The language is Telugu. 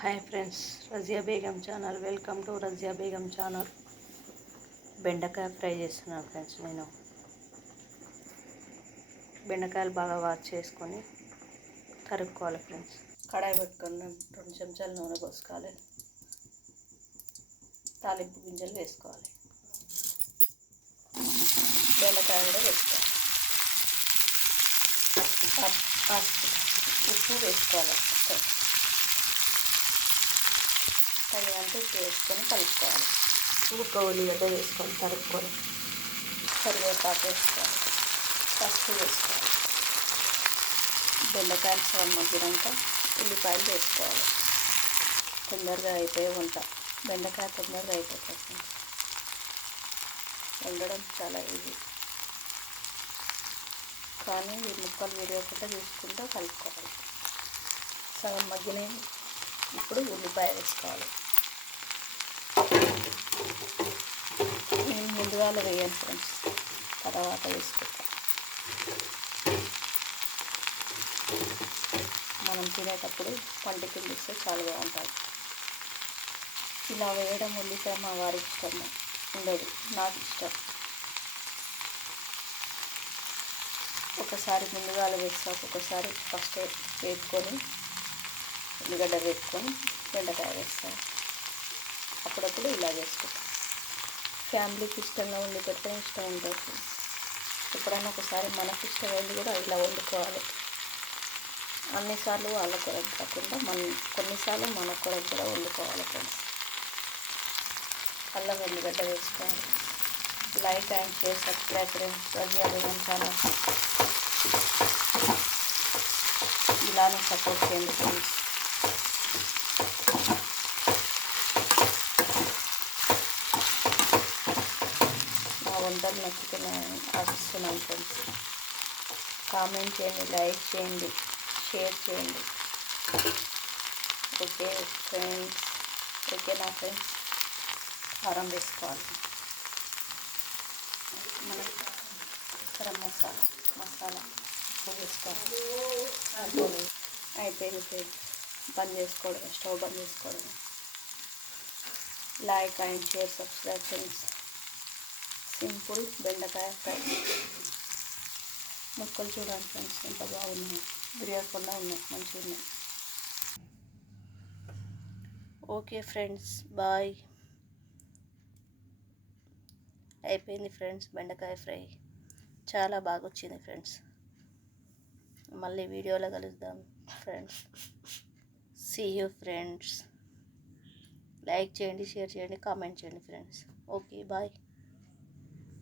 Hi friends Raziya Begum channel. Welcome to Raziya Begum channel. బెండకాయ ఫ్రై చేస్తున్నాను ఫ్రెండ్స్ నేను. బెండకాయలు బాగా వాష్ చేసుకొని తరుక్కోవాలి ఫ్రెండ్స్. కడాయి పెట్టుకొని రెండు చెంచాలు నూనె పోసుకోవాలి. తాలింపు గింజలు వేసుకోవాలి. బెండకాయ కూడా వేసుకోవాలి. ఉప్పు వేసుకోవాలి. ఉప్పు వేసుకొని కలుపుకోవాలి. ఉప్పు ఉల్లిగడ్డ వేసుకొని తరుక్కొని కరివేపాకు వేసుకోవాలి. పసుపు వేసుకోవాలి. బెండకాయలు సగం మగ్గినాక ఉల్లిపాయలు వేసుకోవాలి. తొందరగా అయిపోయే వంట. బెండకాయ తొందరగా అయిపోతుంది. వండడం చాలా ఈజీ కానీ ఈ ముక్కలు విరగకుండా చూసుకుంటూ కలుపుకోవాలి. సగం మగ్గినవి. ఇప్పుడు ఉల్లిపాయ వేసుకోవాలి. నేను ముందుగా ఫ్రెండ్స్ తర్వాత వేసుకుంటాం మనం తినేటప్పుడు పంట కింద ఇస్తే చాలా బాగుంటుంది ఇలా వేయడం ఉల్లిపాయ మా వారికి ఇష్టం ఉండదు నాకు ఇష్టం ఒకసారి ముందుగా వేస్తాం ఒకసారి ఫస్ట్ వేపుకొని ఉల్లిగడ్డ వేపుకొని బెండకాయ వేస్తాం అప్పుడప్పుడు ఇలా వేసుకుంటాం ఫ్యామిలీకి ఇష్టంగా వండి పెడితే ఇష్టం ఉంటుంది ఎప్పుడైనా ఒకసారి మనకు ఇష్టమైంది కూడా ఇలా వండుకోవాలి. అన్నిసార్లు వాళ్ళ కొరకు కాకుండా మన కొన్నిసార్లు మన కొరకు కూడా వండుకోవాలి ఫ్రెండ్స్. అల్లం ఉల్లిగడ్డ వేసుకోవాలి. Like and share subscribe friends. Channel. ఇలానే సపోర్ట్ చేయండి ఫ్రెండ్స్ నా వంటలు నచ్చుతున్నాయని ఆశిస్తున్నాను ఫ్రెండ్స్ కామెంట్ చేయండి లైక్ చేయండి షేర్ చేయండి. ఓకే ఫ్రెండ్స్ ఓకే నా ఫ్రెండ్స్ కారం వేసుకోవాలి. మన గరం మసాలా మసాలా ఉప్పు వేసుకోవాలి. అయిపోయింది ఫ్రెండ్స్ బంద్ చేసుకోవడం స్టవ్ బంద్ చేసుకోవడం like and share subscribe friends simple బెండకాయ ఫ్రై. ముక్కలు చూడండి ఫ్రెండ్స్ ఎంత బాగున్నాయి. విరగకుండా ఉన్నాయి మంచిగా ఉన్నాయి. Okay friends bye. అయిపోయింది ఫ్రెండ్స్ బెండకాయ ఫ్రై. చాలా బాగా వచ్చింది ఫ్రెండ్స్. మళ్ళీ వీడియోలో కలుద్దాం friends. See you friends like చేయండి షేర్ చేయండి కామెంట్ చేయండి ఫ్రెండ్స్. Okay bye